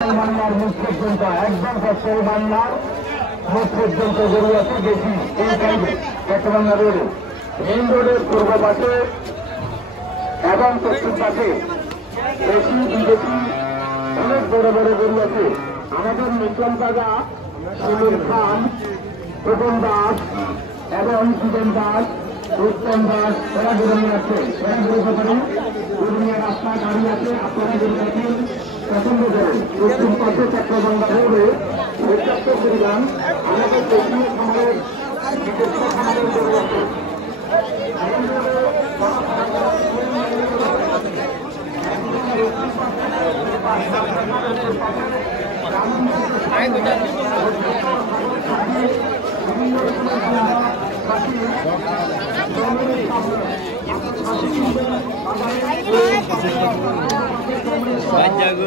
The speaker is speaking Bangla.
মান্নার মুখ পর্যন্ত একদম ফসল মান্নার মুখ পর্যন্ত গরু আছে বেশি এই সাইডে চট্টগ্রাম রোডে মেইন রোডের পূর্ব পাশে এবং পশ্চিম পাশে বেশি বিদেশি অনেক বড় বড় গরু আছে। আমাদের মিটন কাজা সুনীল খান, প্রবন দাস এবং জীবন দাস, উত্তম দাস এরা গরু নিয়ে আছে। এরা গরু ব্যাপারে গরু নিয়ে রাস্তা গাড়ি আছে। আপনারা গরু দেখেন পছন্দ করেন। পশ্চিম পাশে চট্টগ্রাম রোডে পর্যাপ্ত পরিমাণ আমাদের দেশীয় খামারের বিদেশীয় খামারের গরু আছে। Banyak